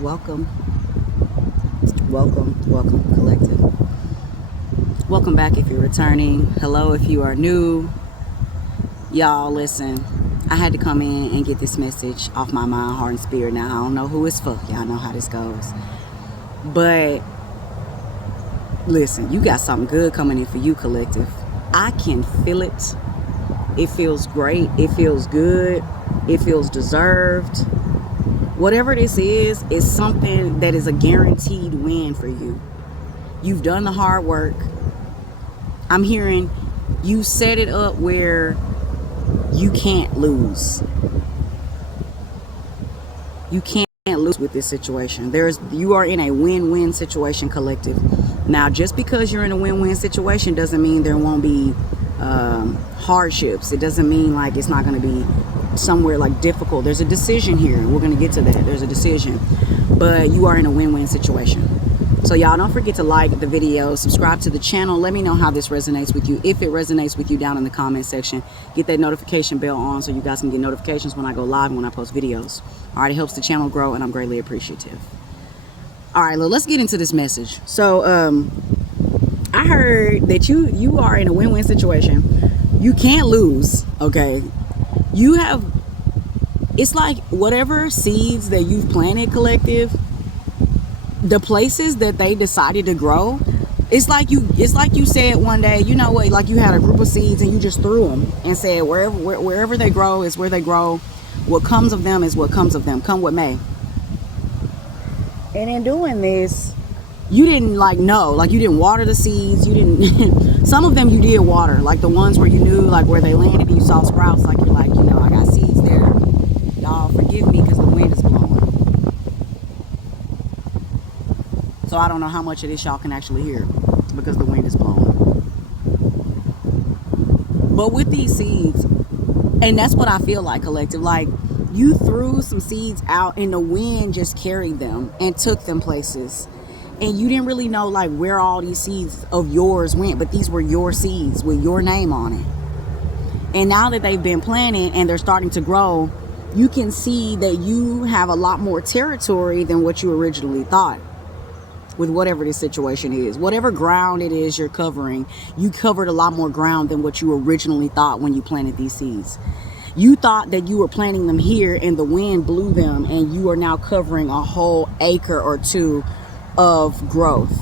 Welcome, welcome, collective. Welcome back if you're returning. Hello if you are new. Y'all, listen, I had to come in and get this message off my mind, heart, and spirit. Now, I don't know who it's for. Y'all know how this goes. But listen, you got something good coming in for you, collective. I can feel it. It feels great. It feels good. It feels deserved. Whatever this is something that is a guaranteed win for you. You've done the hard work. I'm hearing you set it up where you can't lose. You can't lose with this situation. You are in a win-win situation, collective. Now, just because you're in a win-win situation doesn't mean there won't be hardships. It doesn't mean like it's not going to be somewhere like difficult. There's a decision here. We're going to get to that. There's a decision. But you are in a win-win situation. So y'all don't forget to like the video, subscribe to the channel. Let me know how this resonates with you. If it resonates with you, down in the comment section. Get that notification bell on so you guys can get notifications when I go live and when I post videos. All right, it helps the channel grow and I'm greatly appreciative. All right, let's get into this message. So I heard that you are in a win-win situation. You can't lose, okay? You have, it's like whatever seeds that you've planted, collective, the places that they decided to grow, it's like you said one day, you know what, like you had a group of seeds and you just threw them and said wherever they grow is where they grow. What comes of them is what comes of them, come what may. And in doing this, you didn't you didn't water the seeds. You didn't, some of them you did water, like the ones where you knew like where they landed and you saw sprouts, like you're like, I got seeds there. Y'all forgive me because the wind is blowing. So I don't know how much of this y'all can actually hear because the wind is blowing. But with these seeds, and that's what I feel like, collective, like you threw some seeds out and the wind just carried them and took them places. And you didn't really know like where all these seeds of yours went, but these were your seeds with your name on it. And now that they've been planted and they're starting to grow, you can see that you have a lot more territory than what you originally thought. With whatever this situation is, whatever ground it is you're covering, you covered a lot more ground than what you originally thought when you planted these seeds. You thought that you were planting them here and the wind blew them, and you are now covering a whole acre or two of growth,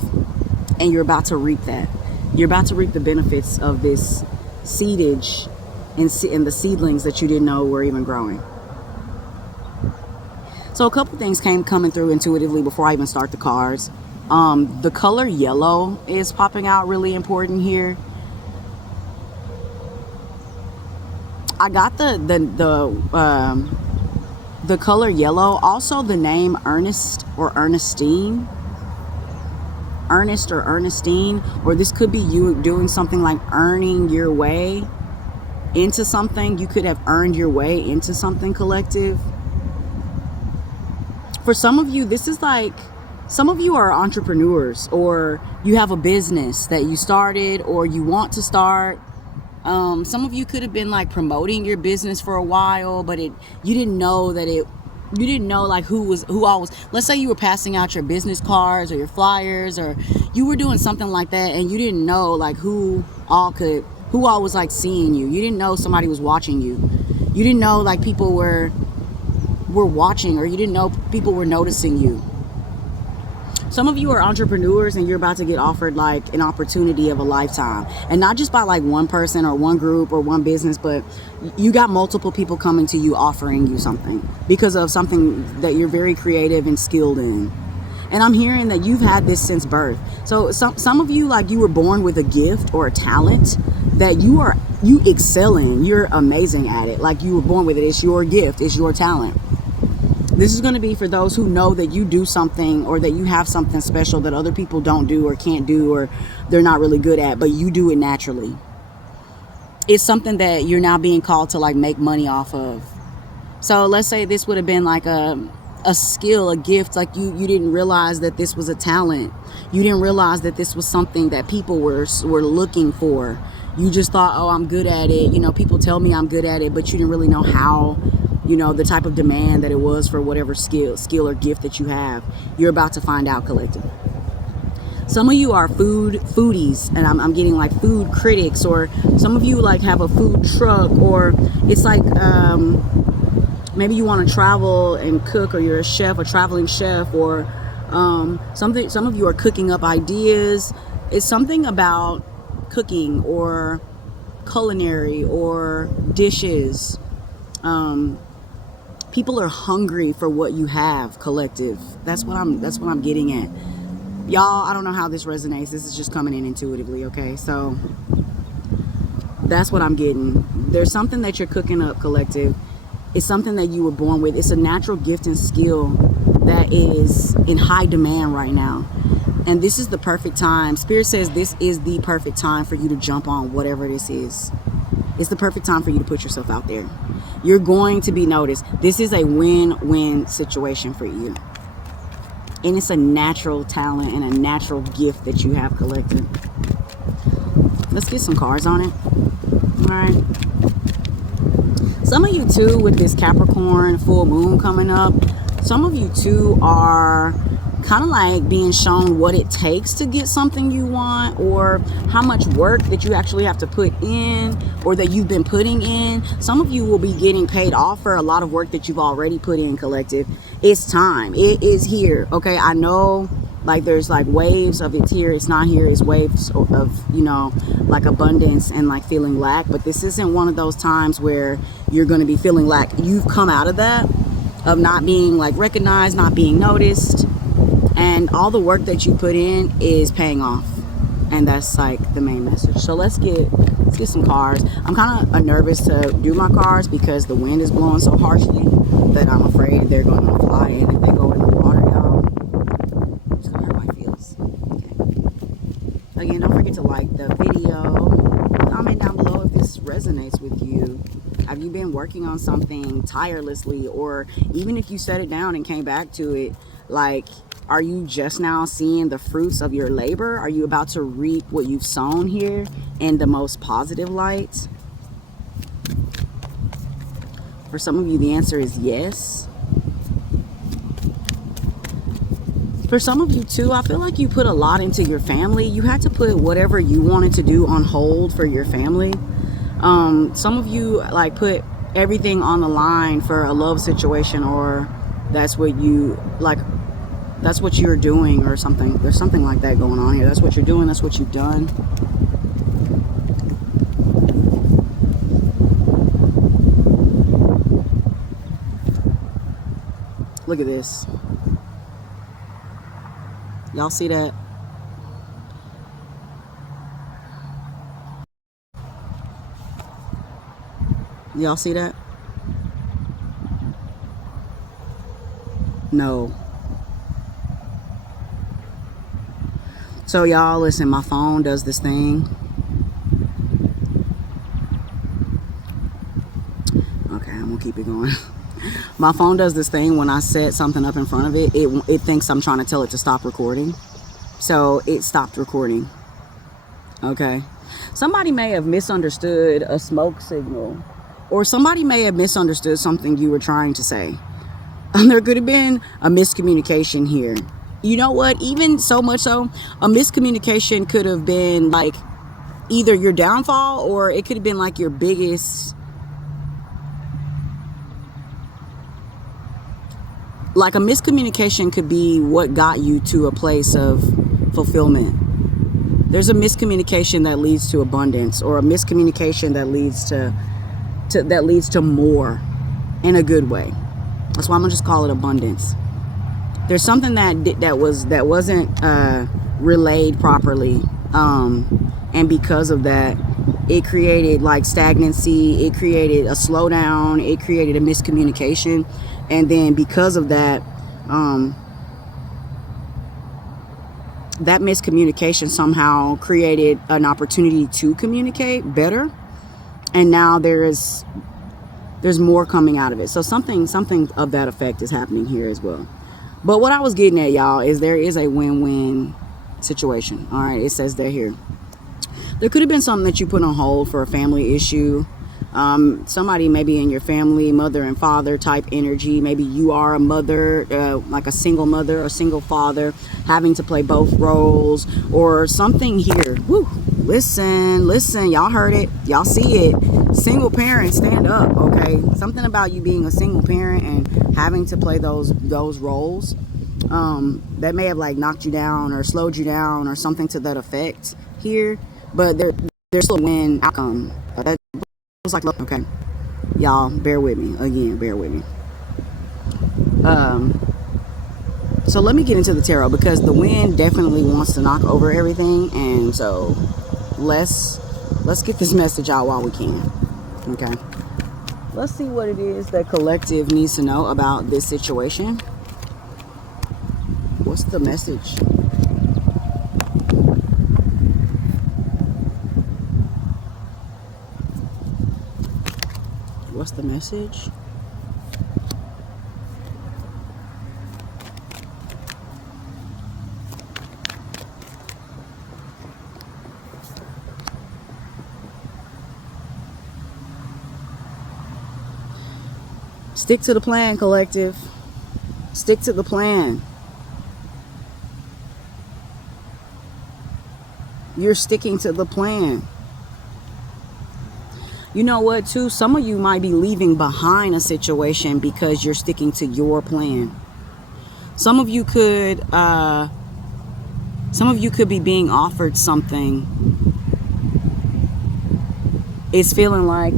and you're about to reap that. You're about to reap the benefits of this seedage and the seedlings that you didn't know were even growing. So a couple things coming through intuitively before I even start the cards. The color yellow is popping out really important here. I got the color yellow, also the name Ernest or Ernestine. Ernest or Ernestine, or this could be you doing something like earning your way into something. You could have earned your way into something, collective. For some of you, this is like, some of you are entrepreneurs, or you have a business that you started or you want to start. Some of you could have been like promoting your business for a while, but you didn't know like who all was. Let's say you were passing out your business cards or your flyers, or you were doing something like that, and you didn't know like who all was like seeing you. You didn't know somebody was watching you. You didn't know like people were watching, or you didn't know people were noticing you. Some of you are entrepreneurs and you're about to get offered like an opportunity of a lifetime, and not just by like one person or one group or one business, but you got multiple people coming to you offering you something because of something that you're very creative and skilled in. And I'm hearing that you've had this since birth. So some of you, like you were born with a gift or a talent that you excel in. You're amazing at it. Like you were born with it. It's your gift. It's your talent. This is going to be for those who know that you do something, or that you have something special that other people don't do or can't do, or they're not really good at, but you do it naturally. It's something that you're now being called to like make money off of. So let's say this would have been like a skill, a gift, like you didn't realize that this was a talent. You didn't realize that this was something that people were looking for. You just thought, oh, I'm good at it. People tell me I'm good at it, but you didn't really know how you know, the type of demand that it was for whatever skill or gift that you have. You're about to find out, collective. Some of you are foodies, and I'm getting like food critics, or some of you like have a food truck, or it's like maybe you want to travel and cook, or you're a chef, a traveling chef, or something. Some of you are cooking up ideas. It's something about cooking or culinary or dishes. People are hungry for what you have, collective. That's what I'm getting at. Y'all, I don't know how this resonates. This is just coming in intuitively, okay? So that's what I'm getting. There's something that you're cooking up, collective. It's something that you were born with. It's a natural gift and skill that is in high demand right now. And this is the perfect time. Spirit says this is the perfect time for you to jump on whatever this is. It's the perfect time for you to put yourself out there. You're going to be noticed. This is a win-win situation for you. And it's a natural talent and a natural gift that you have, collected. Let's get some cards on it. All right. Some of you too, with this Capricorn full moon coming up, some of you too are kind of like being shown what it takes to get something you want, or how much work that you actually have to put in, or that you've been putting in. Some of you will be getting paid off for a lot of work that you've already put in, collective. It's time. It is here. Okay, I know like there's like waves of it's here, it's not here, it's waves of, you know, like abundance and like feeling lack. But this isn't one of those times where you're going to be feeling lack. You've come out of that, of not being like recognized, not being noticed. And all the work that you put in is paying off. And that's like the main message. So let's get some cards. I'm kind of nervous to do my cards because the wind is blowing so harshly that I'm afraid they're going to fly in if they go in the water, y'all. I'm just going to hurt my feels. Okay. Again, don't forget to like the video. Comment down below if this resonates with you. Have you been working on something tirelessly? Or even if you set it down and came back to it, like, are you just now seeing the fruits of your labor? Are you about to reap what you've sown here in the most positive light? For some of you, the answer is yes. For some of you too, I feel like you put a lot into your family. You had to put whatever you wanted to do on hold for your family. Some of you like put everything on the line for a love situation, or that's what you like. That's what you're doing or something. There's something like that going on here. That's what you're doing. That's what you've done. Look at this. Y'all see that? Y'all see that? No. So y'all, listen, my phone does this thing. Okay, I'm gonna keep it going. My phone does this thing when I set something up in front of it. It thinks I'm trying to tell it to stop recording. So it stopped recording. Okay. Somebody may have misunderstood a smoke signal, or somebody may have misunderstood something you were trying to say. There could have been a miscommunication here. You know what? Even so much so, a miscommunication could have been like either your downfall, or it could have been like your biggest, like a miscommunication could be what got you to a place of fulfillment. There's a miscommunication that leads to abundance, or a miscommunication that leads to more in a good way. That's why I'm gonna just call it abundance. There's something that wasn't relayed properly, and because of that, it created like stagnancy. It created a slowdown. It created a miscommunication, and then because of that, that miscommunication somehow created an opportunity to communicate better, and now there's more coming out of it. So something of that effect is happening here as well. But what I was getting at, y'all, is there is a win-win situation. All right, it says they're here. There could have been something that you put on hold for a family issue. Somebody maybe in your family, mother and father type energy. Maybe you are a mother, like a single mother or single father, having to play both roles or something here. Woo. Listen, y'all heard it, y'all see it. Single parent, stand up, okay? Something about you being a single parent and having to play those roles, that may have like knocked you down or slowed you down or something to that effect here. But there's still a win outcome. That was like, okay, y'all, bear with me again, bear with me. So let me get into the tarot, because the wind definitely wants to knock over everything, and so let's get this message out while we can. Okay, let's see what it is that collective needs to know about this situation. What's the message? What's the message? Stick to the plan, collective. Stick to the plan. You're sticking to the plan. You know what, too? Some of you might be leaving behind a situation because you're sticking to your plan. Some of you could be being offered something. It's feeling like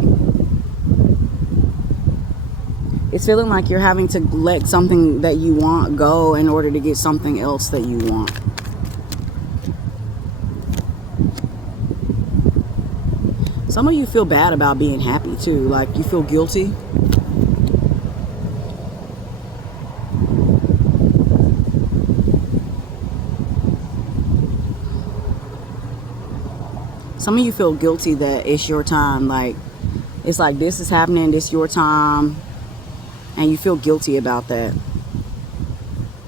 you're having to let something that you want go in order to get something else that you want. Some of you feel bad about being happy too, like you feel guilty. Some of you feel guilty that it's your time, like it's like this is happening, this is your time, and you feel guilty about that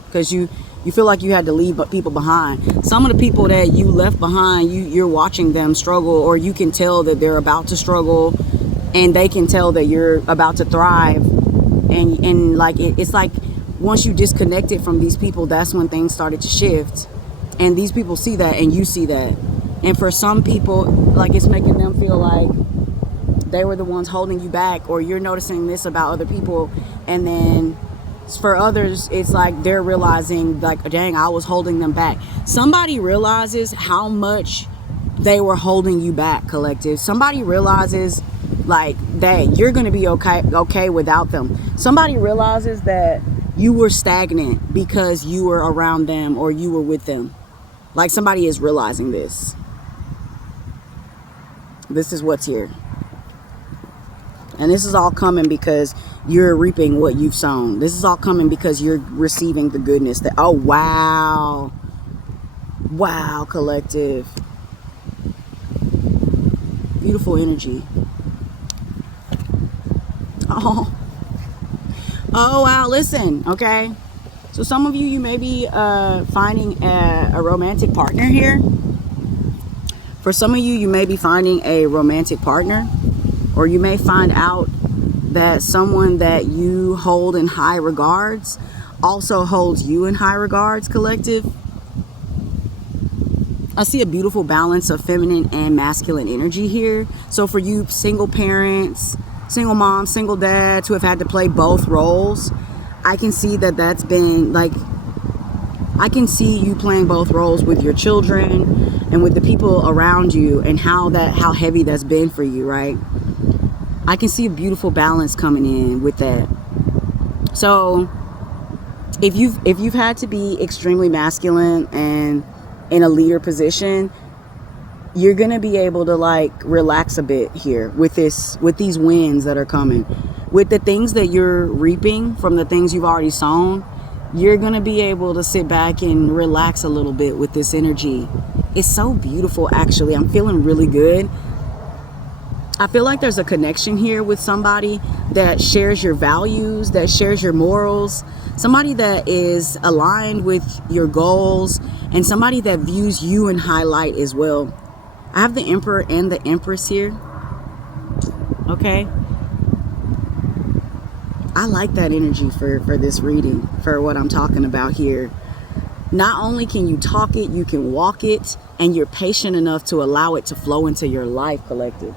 because you feel like you had to leave people behind. Some of the people that you left behind, you're watching them struggle, or you can tell that they're about to struggle, and they can tell that you're about to thrive. And like it's like once you disconnected from these people, that's when things started to shift. And these people see that, and you see that. And for some people, like it's making them feel like they were the ones holding you back, or you're noticing this about other people, and then for others it's like they're realizing like, dang, I was holding them back. Somebody realizes how much they were holding you back, collective. Somebody realizes like that you're gonna be okay without them. Somebody realizes that you were stagnant because you were around them or you were with them. Like somebody is realizing this. This is what's here. And this is all coming because you're reaping what you've sown. This is all coming because you're receiving the goodness that, oh, wow. Wow, collective. Beautiful energy. Oh, wow, listen, okay. So some of you may be finding a romantic partner here. For some of you may be finding a romantic partner. Or you may find out that someone that you hold in high regards also holds you in high regards, collective. I see a beautiful balance of feminine and masculine energy here. So for you single parents, single moms, single dads who have had to play both roles, I can see that that's been like, I can see you playing both roles with your children and with the people around you, and how heavy that's been for you, right? I can see a beautiful balance coming in with that. So if you've had to be extremely masculine and in a leader position, you're gonna be able to like relax a bit here with these wins that are coming, with the things that you're reaping from the things you've already sown. You're gonna be able to sit back and relax a little bit with this energy. It's so beautiful, actually. I'm feeling really good. I feel like there's a connection here with somebody that shares your values, that shares your morals, somebody that is aligned with your goals, and somebody that views you in high light as well. I have the Emperor and the Empress here. Okay? I like that energy for this reading, for what I'm talking about here. Not only can you talk it, you can walk it, and you're patient enough to allow it to flow into your life, collective.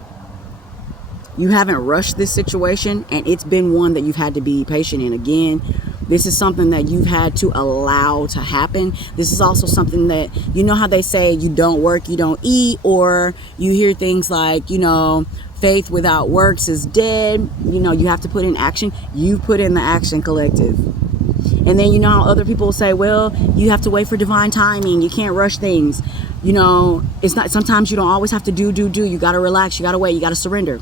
You haven't rushed this situation, and it's been one that you've had to be patient in. Again, this is something that you've had to allow to happen. This is also something that, you know how they say you don't work, you don't eat, or you hear things like, you know, faith without works is dead. You know, you have to put in action. You put in the action, collective. And then you know how other people say, well, you have to wait for divine timing. You can't rush things. You know, it's not, sometimes you don't always have to do. You got to relax. You got to wait. You got to surrender.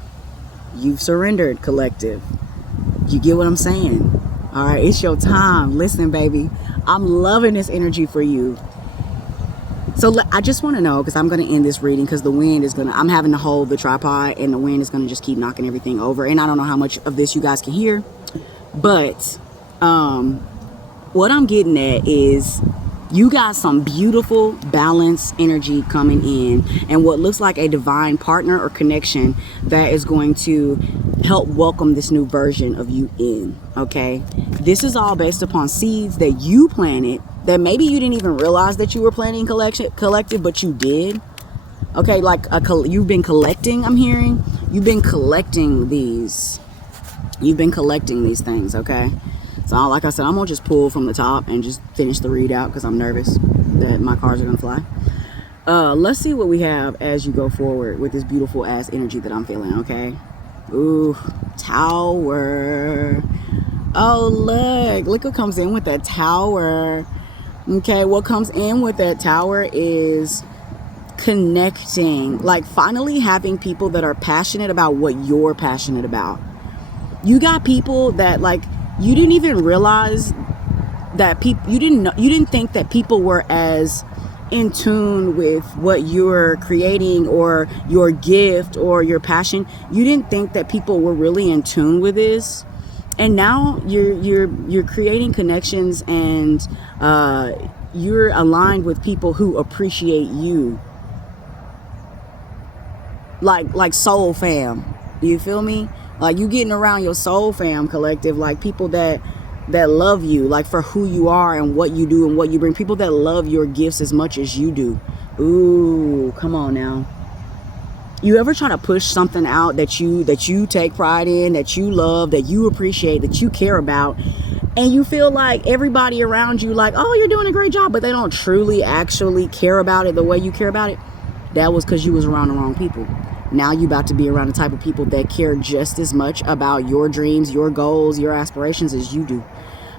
You've surrendered, collective. You get what I'm saying? All right, it's your time. Listen, baby, I'm loving this energy for you. So I just want to know, because I'm going to end this reading because the wind is going to, I'm having to hold the tripod and the wind is going to just keep knocking everything over. And I don't know how much of this you guys can hear, but what I'm getting at is you got some beautiful balanced energy coming in, and what looks like a divine partner or connection that is going to help welcome this new version of you in. Okay, this is all based upon seeds that you planted that maybe you didn't even realize that you were planting, collective, but you did. Okay, like you've been collecting. I'm hearing you've been collecting these. You've been collecting these things. Okay. So like I said, I'm going to just pull from the top and just finish the readout because I'm nervous that my cards are going to fly. Let's see what we have as you go forward with this beautiful ass energy that I'm feeling, okay? Ooh, Tower. Oh, look what comes in with that Tower. Okay, what comes in with that Tower is connecting. Like finally having people that are passionate about what you're passionate about. You got people that like, you didn't even realize that people, you didn't think that people were as in tune with what you're creating or your gift or your passion. You didn't think that people were really in tune with this. And now you're creating connections, and you're aligned with people who appreciate you. Like soul fam. You feel me? Like you getting around your soul fam, collective, like people that love you, like for who you are and what you do and what you bring. People that love your gifts as much as you do. Ooh, come on now. You ever try to push something out that you take pride in, that you love, that you appreciate, that you care about, and you feel like everybody around you like, oh, you're doing a great job, but they don't truly actually care about it the way you care about it? That was because you was around the wrong people. Now you about to be around the type of people that care just as much about your dreams, your goals, your aspirations as you do.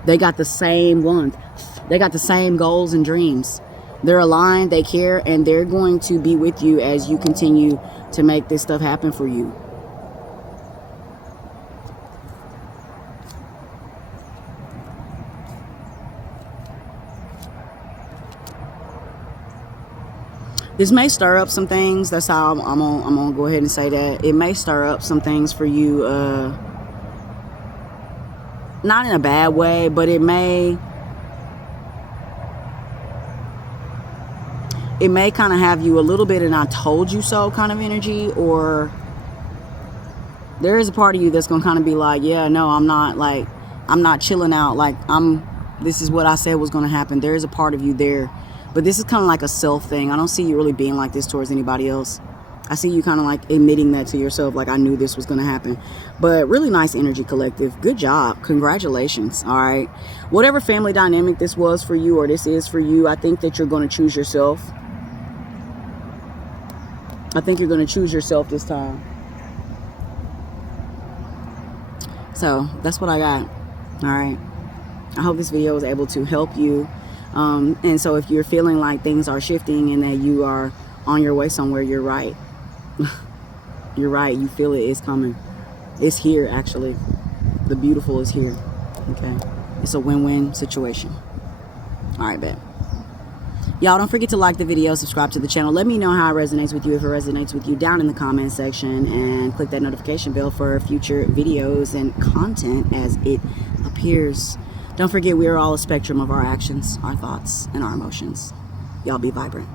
They got the same ones. They got the same goals and dreams. They're aligned, they care, and they're going to be with you as you continue to make this stuff happen for you. This may stir up some things. That's how I'm gonna go ahead and say that. It may stir up some things for you, not in a bad way, but it may kind of have you a little bit and I told you so kind of energy, or there is a part of you that's gonna kind of be like, yeah, no, I'm not chilling out, like this is what I said was gonna happen. There is a part of you there. But this is kind of like a self thing. I don't see you really being like this towards anybody else. I see you kind of like admitting that to yourself, like I knew this was going to happen. But really nice energy, collective. Good job. Congratulations. All right. Whatever family dynamic this was for you or this is for you, I think that you're going to choose yourself. I think you're going to choose yourself this time. So that's what I got. All right. I hope this video was able to help you. And so if you're feeling like things are shifting and that you are on your way somewhere, you're right. You're right. You feel it. It's coming. It's here, actually. The beautiful is here. Okay. It's a win-win situation. All right, bet. Y'all don't forget to like the video, subscribe to the channel. Let me know how it resonates with you, if it resonates with you, down in the comment section, and click that notification bell for future videos and content as it appears. Don't forget, we are all a spectrum of our actions, our thoughts, and our emotions. Y'all be vibrant.